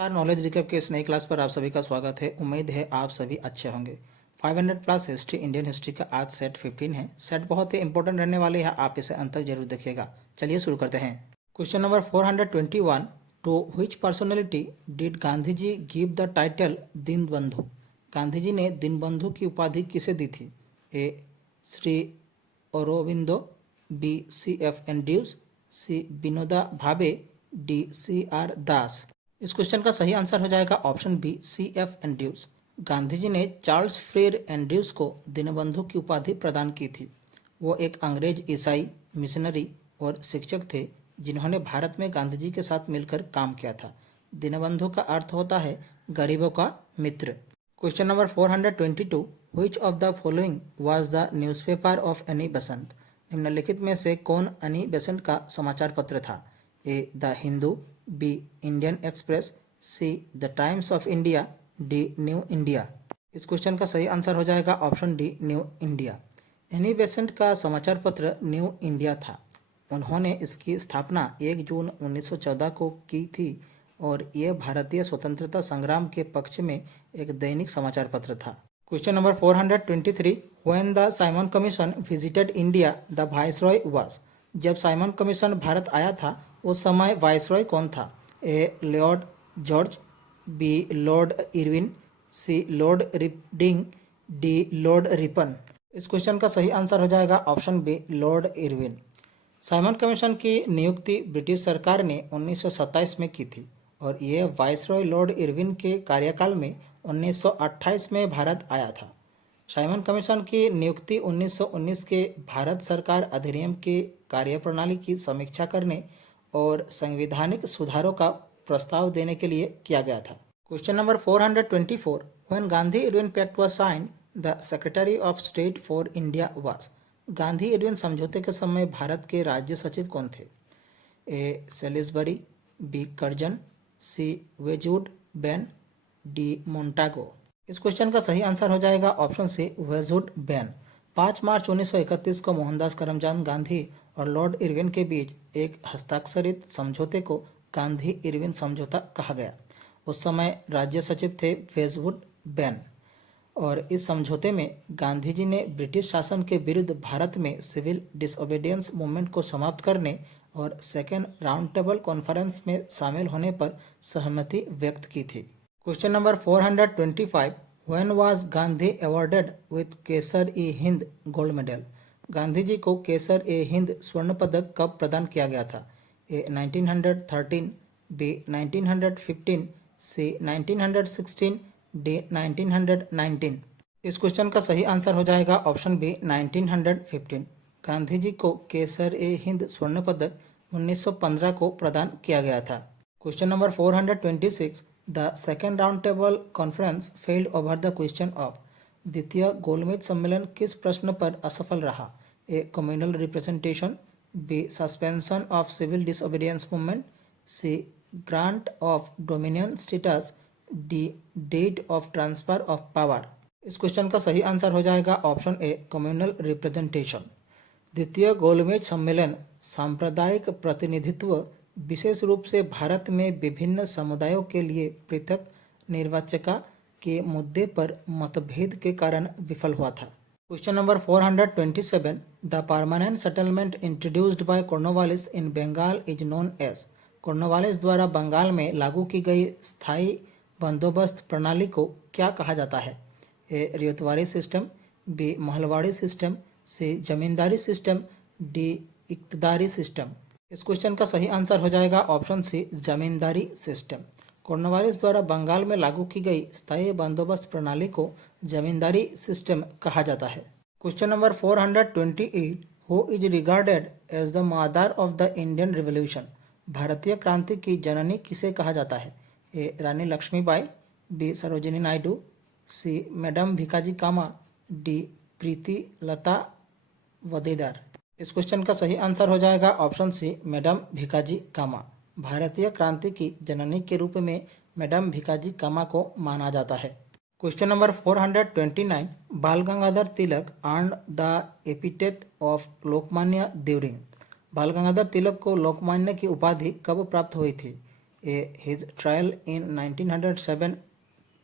Car knowledge recap के इस नई क्लास पर आप सभी का स्वागत है। उम्मीद है आप सभी अच्छे होंगे। 500 प्लस हिस्ट्री इंडियन हिस्ट्री का आज सेट 15 है। सेट बहुत ही इंपॉर्टेंट रहने वाले है, आप इसे अंत तक जरूर देखिएगा। चलिए शुरू करते हैं। Question number 421, to which personality did Gandhi ji give the title Deenbandhu? Gandhi ji ने दीनबंधु की उपाधि किसे दी थी? A Shri Aurobindo, B C F Andrews, C Vinoba Bhave, D C R दास। इस क्वेश्चन का सही आंसर हो जाएगा option B C F Andrews. Gandhi ji ने चार्ल्स फ्रेयर एंड्रयूज को दीनबंधु की उपाधि प्रदान की थी। वो एक अंग्रेज ईसाई मिशनरी और शिक्षक थे जिन्होंने भारत में गांधी जी के साथ मिलकर काम किया था। दीनबंधु का अर्थ होता है गरीबों का मित्र। Question number 422, which of the following was the newspaper of Annie Besant? निम्नलिखित में से कौन एनी बेसेंट का समाचार पत्र था? A the Hindu, B Indian Express, C the Times of India, D New India. इस क्वेश्चन का सही आंसर हो जाएगा option D New India. Annie Besant का समाचार पत्र न्यू इंडिया था। उन्होंने इसकी स्थापना 1 जून 1914 को की थी और यह भारतीय स्वतंत्रता संग्राम के पक्ष में एक दैनिक समाचार पत्र था। Question number 423, when the Simon Commission visited India the viceroy was? जब साइमन कमीशन भारत आया था उस समय वाइसरॉय कौन था? A Lord George, B Lord Irwin, C Lord Reading, D Lord Ripon. इस क्वेश्चन का सही आंसर हो जाएगा option B Lord Irwin. Simon Commission की नियुक्ति ब्रिटिश सरकार ने 1927 में की थी और यह वाइसरॉय लॉर्ड इरविन के कार्यकाल में 1928 में भारत आया था। साइमन कमीशन की नियुक्ति 1919 के भारत सरकार अधिनियम के कार्यप्रणाली की समीक्षा करने और संवैधानिक सुधारों का प्रस्ताव देने के लिए किया गया था। Question number 424, when Gandhi Irwin pact was signed the secretary of state for India was? Gandhi Irwin समझौते के समय भारत के राज्य सचिव कौन थे? A Salisbury, B Curzon, C वेजवुड बैन, डी मोन्टागो। इस क्वेश्चन का सही आंसर हो जाएगा ऑप्शन सी वेजवुड बैन। 5 मार्च 1931 को मोहनदास करमचंद गांधी और लॉर्ड इरविन के बीच एक हस्ताक्षरित समझौते को गांधी इरविन समझौता कहा गया। उस समय राज्य सचिव थे वेजवुड बैन और इस समझौते में गांधी जी ने ब्रिटिश शासन के विरुद्ध भारत में सिविल डिसओबीडियंस मूवमेंट को समाप्त करने और सेकेंड राउंड टेबल कॉन्फ्रेंस में शामिल होने पर सहमति व्यक्त की थी। Question number 425, when was Gandhi awarded with Kaiser i Hind gold medal? Gandhi ji को केसर ए हिंद स्वर्ण पदक कब प्रदान किया गया था? ए 1913, बी 1915, सी 1916, डी 1919। इस क्वेश्चन का सही आंसर हो जाएगा ऑप्शन बी 1915। गांधी जी को केसर ए हिंद स्वर्ण पदक 1915 को प्रदान किया गया था। Question number 426, the second round table conference failed over the question of? द्वितीय गोलमेज सम्मेलन किस प्रश्न पर असफल रहा? A communal representation, B suspension of civil disobedience movement, C grant of dominion status, D date of transfer of power. इस question का सही आंसर हो जाएगा ऑप्शन ए कम्युनल रिप्रेजेंटेशन। द्वितीय गोलमेज सम्मेलन सांप्रदायिक प्रतिनिधित्व, विशेष रूप से भारत में विभिन्न समुदायों के लिए पृथक निर्वाचिका के मुद्दे पर मतभेद के कारण विफल हुआ था। Question number 427, the permanent settlement introduced by Cornwallis in Bengal is known as? Cornwallis द्वारा बंगाल में लागू की गई स्थायी बंदोबस्त प्रणाली को क्या कहा जाता है? ए रियतवाड़ी सिस्टम, बी महलवाड़ी सिस्टम, सी जमींदारी सिस्टम, डी इक्तदारी सिस्टम। इस क्वेश्चन का सही आंसर हो जाएगा ऑप्शन सी जमींदारी सिस्टम। कॉर्नवालिस द्वारा बंगाल में लागू की गई स्थायी बंदोबस्त प्रणाली को जमींदारी सिस्टम कहा जाता है। Question number 428, who is regarded as the mother of the Indian revolution? भारतीय क्रांति की जननी किसे कहा जाता है? A Rani Lakshmibai, B Sarojini Naidu, C madam Bhikaji Cama, D Pritilata Waddedar. इस क्वेश्चन का सही आंसर हो जाएगा option C madam Bhikaji Cama. भारतीय क्रांति की जननी के रूप में मैडम भिकाजी कामा को माना जाता है। Question number 429, Bal Gangadhar Tilak earned the epithet of Lokmanya during? Bal Gangadhar तिलक को लोकमान्य की उपाधि कब प्राप्त हुई थी? A. His trial in 1907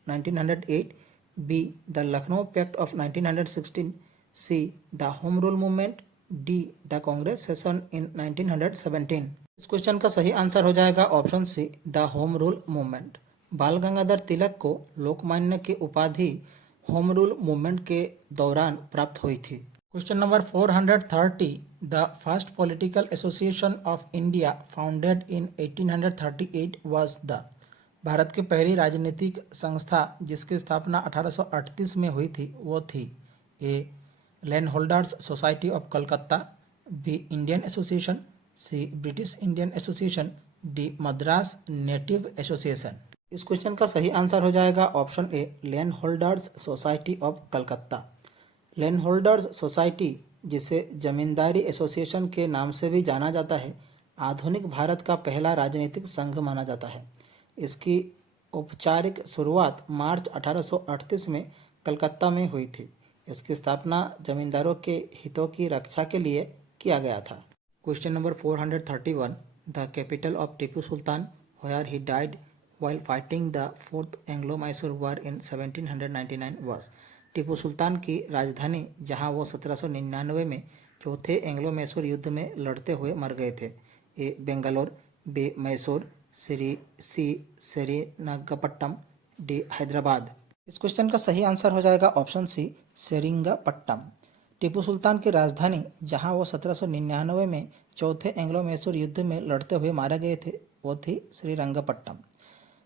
1908. B. The Lucknow Pact of 1916. C. The Home Rule Movement. D. The Congress Session in 1917. इस क्वेश्चन का सही आंसर हो जाएगा option C, the home rule movement. Bal Gangadhar तिलक को लोकमान्य की उपाधि होम रूल मूवमेंट के दौरान प्राप्त हुई थी। Question number 430, the first political association of India founded in 1838 was the. Bharat की पहली राजनीतिक संस्था जिसकी स्थापना 1838 में हुई थी वो थी। A. Land holders society of Calcutta. B. Indian Association. C. British Indian Association. D. Madras native association. इस क्वेश्चन का सही आंसर हो जाएगा option A, land holders society of Calcutta. Land holders society, जिसे जमींदारी एसोसिएशन के नाम से भी जाना जाता है, आधुनिक भारत का पहला राजनीतिक संघ माना जाता है। इसकी औपचारिक शुरुआत मार्च 1838 में कलकत्ता में हुई थी। इसकी स्थापना जमींदारों के हितों की रक्षा के लिए किया गया था। Question number 431, the capital of Tipu Sultan where he died while fighting the fourth Anglo Mysore war in 1799 was। Tipu Sultan की राजधानी जहां वो 1799 में चौथे एंग्लो मैसूर युद्ध में लड़ते हुए मर गए थे। ए. बेंगलोर। बी. मैसूर। सी. सेरिंगपट्टम। डी. हैदराबाद। इस क्वेश्चन का सही आंसर हो जाएगा ऑप्शन सी, सेरिंगपट्टम। टीपू सुल्तान की राजधानी जहां वो 1799 में चौथे एंग्लो मैसूर युद्ध में लड़ते हुए मारे गए थे वो थी श्रीरंगपट्टम।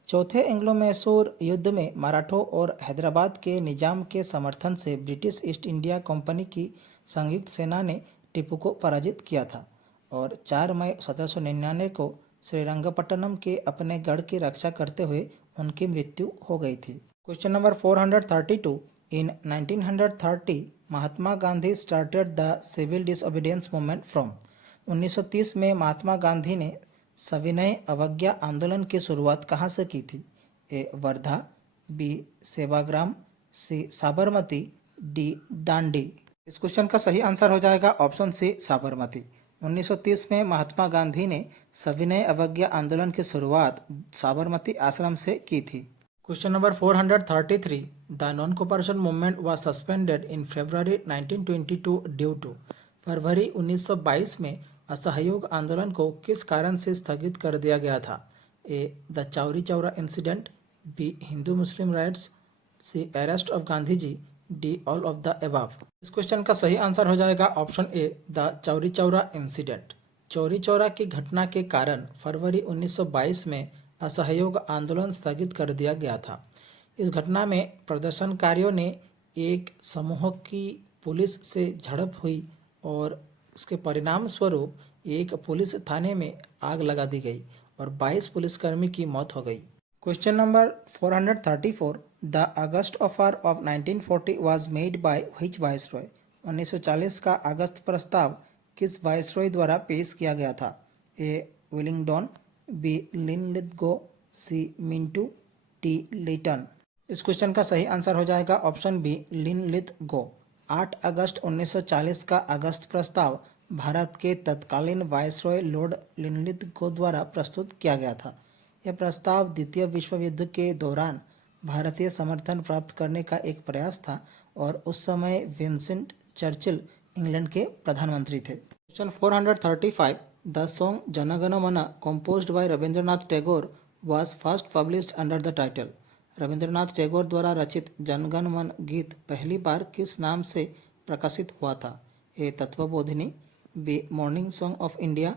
चौथे एंग्लो मैसूर युद्ध में मराठों और हैदराबाद के निजाम के समर्थन से ब्रिटिश ईस्ट इंडिया कंपनी की संयुक्त सेना ने टीपू को पराजित किया था और 4 मई 1799 को श्रीरंगपट्टनम के अपने गढ़ की रक्षा करते हुए उनकी मृत्यु हो गई थी। Question number 432, in 1930 Mahatma Gandhi started the civil disobedience movement from. 1930 में महात्मा गांधी ने सविनय अवज्ञा आंदोलन की शुरुआत कहाँ से की थी। ए. वर्धा। बी. सेवाग्राम। सी. साबरमती। डी. डांडी। इस क्वेश्चन का सही आंसर हो जाएगा ऑप्शन सी, साबरमती। 1930 में महात्मा गांधी ने सविनय अवज्ञा आंदोलन की शुरुआत साबरमती आश्रम से की थी। Question number 433, the non cooperation movement was suspended in February 1922 due to. फरवरी 1922 में असहयोग आंदोलन को किस कारण से स्थगित कर दिया गया था। A. The Chauri Chaura incident. B. Hindu Muslim riots. C. Arrest of Gandhi ji. D. All of the above. इस क्वेश्चन का सही आंसर हो जाएगा option A, the Chauri Chaura incident. Chauri Chaura की घटना के कारण फरवरी 1922 में असहयोग आंदोलन स्थगित कर दिया गया था। इस घटना में प्रदर्शनकारियों ने एक समूह की पुलिस से झड़प हुई और उसके परिणाम स्वरूप एक पुलिस थाने में आग लगा दी गई और 22 पुलिसकर्मी की मौत हो गई। Question number 434, the August offer of 1940 was made by which viceroy. 1940 का अगस्त प्रस्ताव किस वायसरॉय द्वारा पेश किया गया था। ए. वेलिंगडन। बी. लिनलिथगो। सी. मिंटो। डी. लिटन। इस क्वेश्चन का सही आंसर हो जाएगा ऑप्शन बी, लिनलिथगो। 8 अगस्त 1940 का अगस्त प्रस्ताव भारत के तत्कालीन वायसरॉय लॉर्ड लिनलिथगो द्वारा प्रस्तुत किया गया था। यह प्रस्ताव द्वितीय विश्व युद्ध के दौरान भारतीय समर्थन प्राप्त करने का एक प्रयास था और उस समय विंसेंट चर्चिल इंग्लैंड के प्रधानमंत्री थे। Question 435, the song Jana Gana मन composed bye Rabindranath Tagore was first published under the title. Rabindranath Tagore द्वारा रचित जनगण मन गीत पहली बार किस नाम से प्रकाशित हुआ था। A. Tattvabodhini. B. Morning song of India.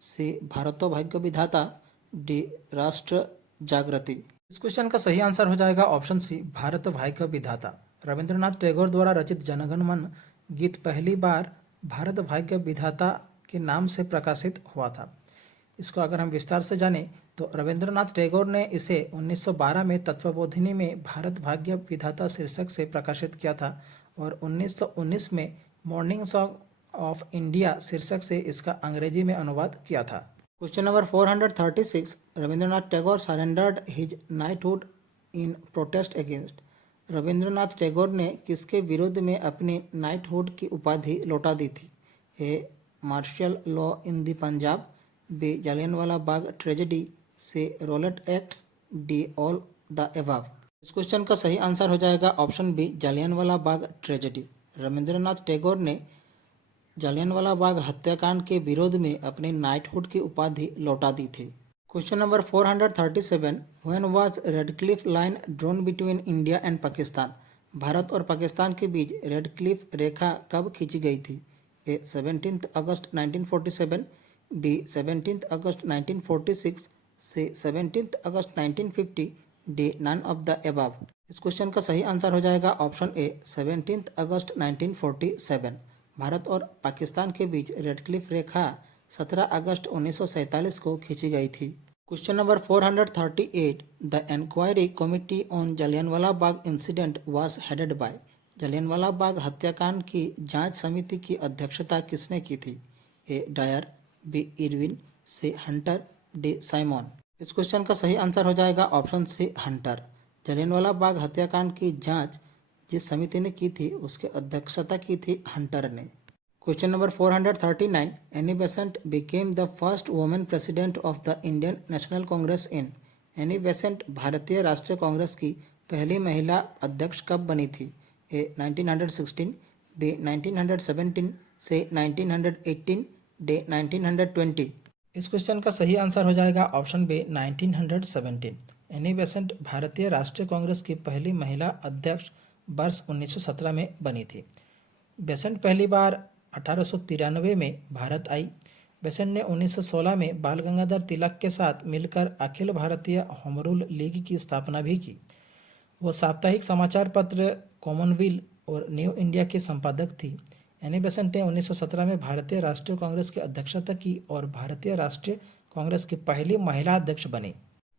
C. Bharato Bhagya विधाता। डी. राष्ट्र जागृति। इस क्वेश्चन का सही आंसर हो जाएगा ऑप्शन सी, भारत भाग्य विधाता। रविंद्रनाथ टैगोर द्वारा रचित जनगण मन गीत पहली बार भारत भाग्य विधाता के नाम से प्रकाशित हुआ था। इसको अगर हम विस्तार से जानें तो रविंद्रनाथ टैगोर ने इसे 1912 में तत्वबोधिनी में भारत भाग्य विधाता शीर्षक से प्रकाशित किया था और 1919 में मॉर्निंग सॉन्ग ऑफ इंडिया शीर्षक से इसका अंग्रेजी में अनुवाद किया था। Question number 436, Rabindranath Tagore surrendered his knighthood in protest against. Rabindranath Tagore ने किसके विरुद्ध में अपनी नाइटहुड की उपाधि लौटा दी थी। A. Martial law in the Punjab. B. Jallianwala Bagh tragedy. C Rowlatt Act, D all the above. इस क्वेश्चन का सही आंसर हो जाएगा option B, Jallianwala Bagh tragedy. Rabindranath Tagore ने जालियनवाला बाग हत्याकांड के विरोध में अपनी नाइटहुड की उपाधि लौटा दी थी। Question number 437, when was Radcliffe line drawn between India and Pakistan. भारत और पाकिस्तान के बीच रेडक्लिफ रेखा कब खींची गई थी? ए 17 अगस्त 1947, बी 17 अगस्त 1946, सी 17 अगस्त 1950, D none of the above. इस क्वेश्चन का सही आंसर हो जाएगा ऑप्शन ए, 17 अगस्त 1947। भारत और पाकिस्तान के बीच रेडक्लिफ रेखा 17 अगस्त 1947 को खींची गई थी। Question number 438, the inquiry committee on Jallianwala Bagh incident was headed by. Jallianwala Bagh हत्याकांड की जांच समिति की अध्यक्षता किसने की थी? A Dyer, B Irwin, C Hunter, D Simon. इस क्वेश्चन का सही आंसर हो जाएगा option C, Hunter. Jallianwala Bagh हत्याकांड की जांच जिस समिति ने की थी उसकी अध्यक्षता की थी हंटर ने। Question number 439, Annie Besant became the first women president of the Indian national Congress in. Annie Besant भारतीय राष्ट्रीय कांग्रेस की पहली महिला अध्यक्ष कब बनी थी? ए 1916, बी 1917, सी 1918, डी 1920। इस क्वेश्चन का सही आंसर हो जाएगा ऑप्शन बी, 1917। एनी बेसेंट भारतीय राष्ट्रीय कांग्रेस की पहली महिला अध्यक्ष वर्ष 1917 में बनी थी। बेसेंट पहली बार 1893 में भारत आई। बेसेंट ने 1916 में बाल गंगाधर तिलक के साथ मिलकर Akhil Bharatiya home rule league की स्थापना भी की। वो साप्ताहिक समाचार पत्र कॉमनवेल्थ और न्यू इंडिया की संपादक थी। एनी बेसेंट ने 1917 में भारतीय राष्ट्रीय कांग्रेस की अध्यक्षता की और भारतीय राष्ट्रीय कांग्रेस की पहली महिला अध्यक्ष बनी।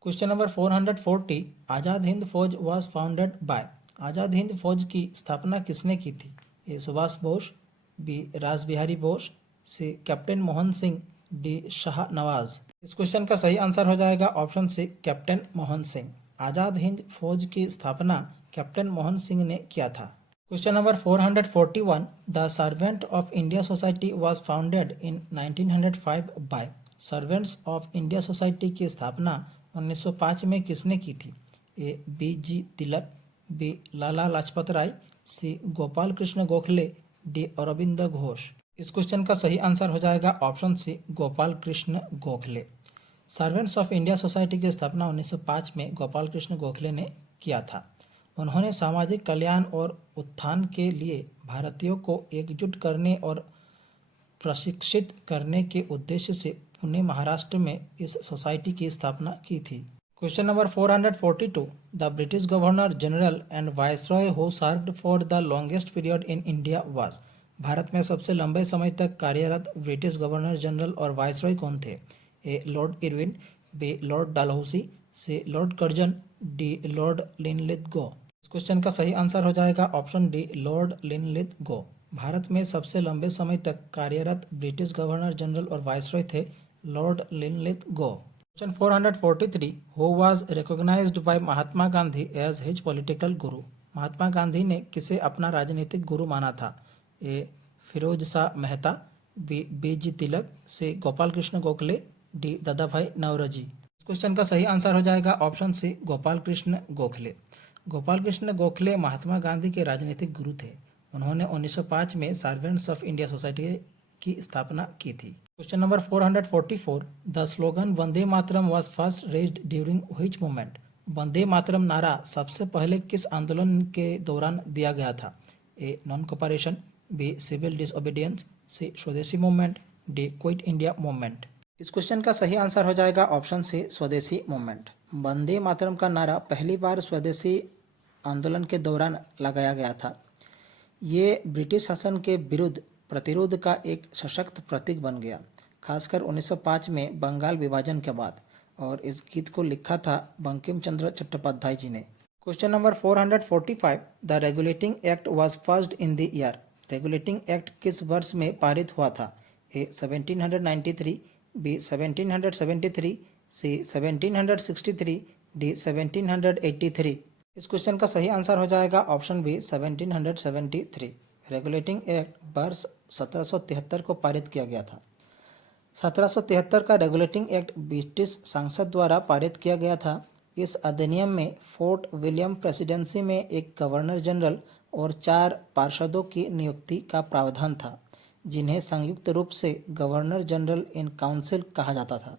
क्वेश्चन नंबर 440, आज़ाद हिंद फौज वाज फाउंडेड बाय। आज़ाद हिंद फौज की स्थापना किसने की थी? ए Subhash Bose, B Ras Bihari Bose, C captain Mohan Singh, D Shah Nawaz. इस क्वेश्चन का सही आंसर हो जाएगा option C, captain Mohan Singh. Azad Hind Fauj की स्थापना कैप्टन मोहन सिंह ने किया था। Question number 441, the servant of India society was founded in 1905 by. Servants of India society की स्थापना 1905 में किसने की थी? A B G Tilak, B Lala Lajpat Rai, C Gopal Krishna Gokhale, D Aurobindo Ghosh. इस क्वेश्चन का सही आंसर हो जाएगा option C, Gopal Krishna Gokhale. Servants of India society की स्थापना 1905 में गोपाल कृष्ण गोखले ने किया था। उन्होंने सामाजिक कल्याण और उत्थान के लिए भारतीयों को एकजुट करने और प्रशिक्षित करने के उद्देश्य से पुणे महाराष्ट्र में इस सोसाइटी की स्थापना की थी। Question number 442, the British governor general and viceroy who served for the longest period in India was. भारत में सबसे लंबे समय तक कार्यरत ब्रिटिश गवर्नर जनरल और वायसरॉय कौन थे? A Lord Irwin, B Lord Dalhousie, C Lord Curzon, D Lord Linlithgow. इस क्वेश्चन का सही आंसर हो जाएगा ऑप्शन डी, लॉर्ड लिनलिथगो। भारत में सबसे लंबे समय तक कार्यरत ब्रिटिश गवर्नर जनरल और वायसरॉय थे lord Linlithgow. Question 443, who was recognised by Mahatma Gandhi as his political guru. Mahatma Gandhi ने किसे अपना राजनीतिक गुरु माना था? ए Firoz Shah Mehta, B B G तिलक, सी गोपाल कृष्ण गोखले, डी दादा भाई नौरोजी। इस क्वेश्चन का सही आंसर हो जाएगा ऑप्शन सी, गोपाल कृष्ण गोखले। गोपाल कृष्ण गोखले महात्मा गांधी के राजनीतिक गुरु थे। उन्होंने 1905 में सर्वेंट्स ऑफ इंडिया सोसाइटी की स्थापना की थी। Question number 444, the slogan Vande Mataram was first raised during which movement. Vande Mataram नारा सबसे पहले किस आंदोलन के दौरान दिया गया था? A non cooperation, B civil disobedience, C Swadeshi movement, D quit India movement. इस क्वेश्चन का सही आंसर हो जाएगा ऑप्शन सी, स्वदेशी मूवमेंट। वंदे मातरम का नारा पहली बार स्वदेशी आंदोलन के दौरान लगाया गया था। ये ब्रिटिश शासन के विरुद्ध प्रतिरोध का एक सशक्त प्रतीक बन गया, खासकर 1905 में बंगाल विभाजन के बाद, और इस गीत को लिखा था बंकिम चंद्र चट्टोपाध्याय जी ने। Question number 445, the regulating act was passed in the year. Regulating act किस वर्ष में पारित हुआ था? ए 1793, बी 1773, सी 1763, डी 1783। इस क्वेश्चन का सही आंसर हो जाएगा ऑप्शन बी, 1773। रेगुलेटिंग एक्ट वर्ष 1773 को पारित किया गया था। 1773 का रेगुलेटिंग एक्ट ब्रिटिश संसद द्वारा पारित किया गया था। इस अधिनियम में फोर्ट विलियम प्रेसिडेंसी में एक गवर्नर जनरल और 4 पार्षदों की नियुक्ति का प्रावधान था, जिन्हें संयुक्त रूप से गवर्नर जनरल इन काउंसिल कहा जाता था।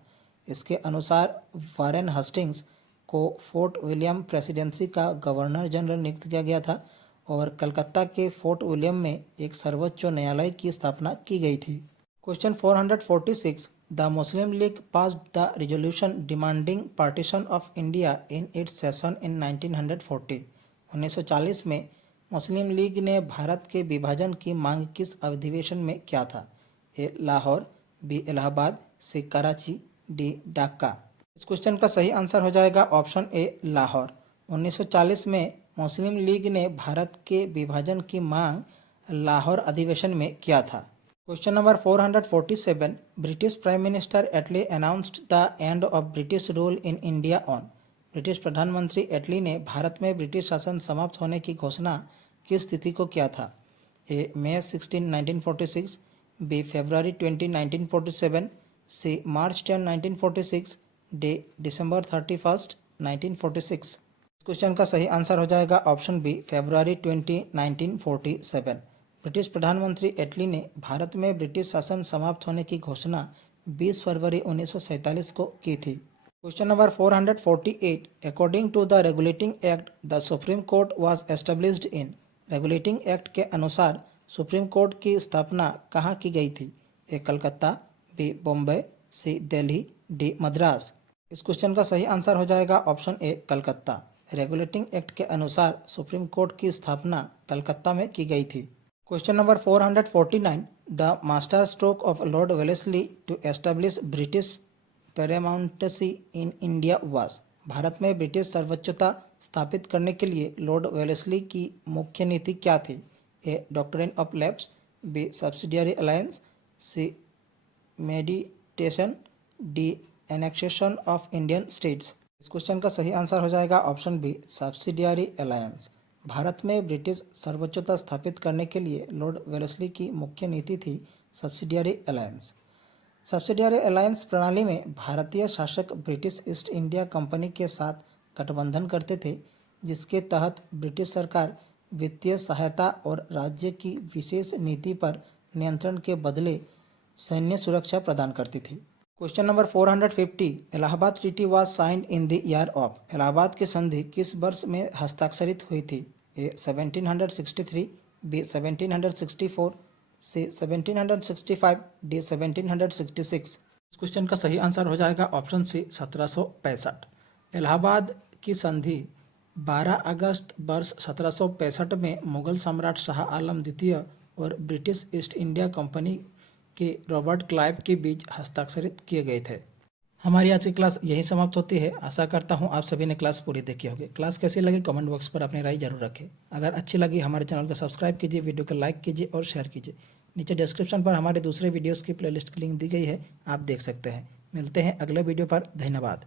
इसके अनुसार वारेन हस्टिंग्स को फोर्ट विलियम प्रेसिडेंसी का गवर्नर जनरल नियुक्त किया गया था और कलकत्ता के फोर्ट विलियम में एक सर्वोच्च न्यायालय की स्थापना की गई थी। Question 446, the Muslim league passed the resolution demanding partition of India in its session in 1940। 1940 में मुस्लिम लीग ने भारत के विभाजन की मांग किस अधिवेशन में किया था? ए लाहौर, बी इलाहाबाद, सी कराची, डी ढाका। इस क्वेश्चन का सही आंसर हो जाएगा ऑप्शन ए लाहौर। 1940 में मुस्लिम लीग ने भारत के विभाजन की मांग लाहौर अधिवेशन में किया था। Question number 447, British prime minister Attlee announced the end of British rule in India on. British प्रधानमंत्री एटली ने भारत में ब्रिटिश शासन समाप्त होने की घोषणा किस तिथि को किया था? ए मई 16, 1946, बी फरवरी 20, 1947, सी मार्च 10, 1946, डी दिसंबर 31, 1946। क्वेश्चन का सही आंसर हो जाएगा ऑप्शन बी फरवरी 20, 1947। ब्रिटिश प्रधानमंत्री एटली ने भारत में ब्रिटिश शासन समाप्त होने की घोषणा 20 फरवरी 1947 को की थी। Question number 448, according to the regulating act the supreme court was established in. Regulating act के अनुसार सुप्रीम कोर्ट की स्थापना कहाँ की गई थी? ए कलकत्ता, बी बॉम्बे, सी दिल्ली, डी मद्रास। इस क्वेश्चन का सही आंसर हो जाएगा ऑप्शन ए कलकत्ता। रेगुलेटिंग एक्ट के अनुसार सुप्रीम कोर्ट की स्थापना कलकत्ता में की गई थी। Question number 449, the master stroke of Lord Wellesley to establish British paramountcy in India was. भारत में ब्रिटिश सर्वोच्चता स्थापित करने के लिए लॉर्ड वेलेस्ली की मुख्य नीति क्या थी? A doctrine of lapse, B subsidiary alliance, C mediation, D annexation of Indian states. इस क्वेश्चन का सही आंसर हो जाएगा ऑप्शन बी सब्सिडियरी अलायंस। भारत में ब्रिटिश सर्वोच्चता स्थापित करने के लिए लॉर्ड वेलेस्ली की मुख्य नीति थी सब्सिडियरी अलायंस। सब्सिडियरी अलायंस प्रणाली में भारतीय शासक ब्रिटिश ईस्ट इंडिया कंपनी के साथ गठबंधन करते थे, जिसके तहत ब्रिटिश सरकार वित्तीय सहायता और राज्य की विशेष नीति पर नियंत्रण के बदले सैन्य सुरक्षा प्रदान करती थी। Question number 450, Allahabad treaty was signed in the year of. Allahabad की संधि किस वर्ष में हस्ताक्षरित हुई थी? ए 1763, बी 1764, सी 1765, डी 1766। इस क्वेश्चन का सही आंसर हो जाएगा ऑप्शन सी 1765। इलाहाबाद की संधि 12 अगस्त वर्ष 1765 में मुगल सम्राट शाह आलम द्वितीय और ब्रिटिश ईस्ट इंडिया कंपनी के रॉबर्ट क्लाइव के बीच हस्ताक्षरित किए गए थे। हमारी आज की क्लास यही समाप्त होती है। आशा करता हूँ आप सभी ने क्लास पूरी देखी होगी। क्लास कैसी लगी कमेंट बॉक्स पर अपनी राय जरूर रखें। अगर अच्छी लगी हमारे चैनल को सब्सक्राइब कीजिए, वीडियो को लाइक कीजिए और शेयर कीजिए। नीचे डिस्क्रिप्शन पर हमारे दूसरे वीडियोज़ की प्लेलिस्ट की लिंक दी गई है, आप देख सकते हैं। मिलते हैं अगले वीडियो पर। धन्यवाद।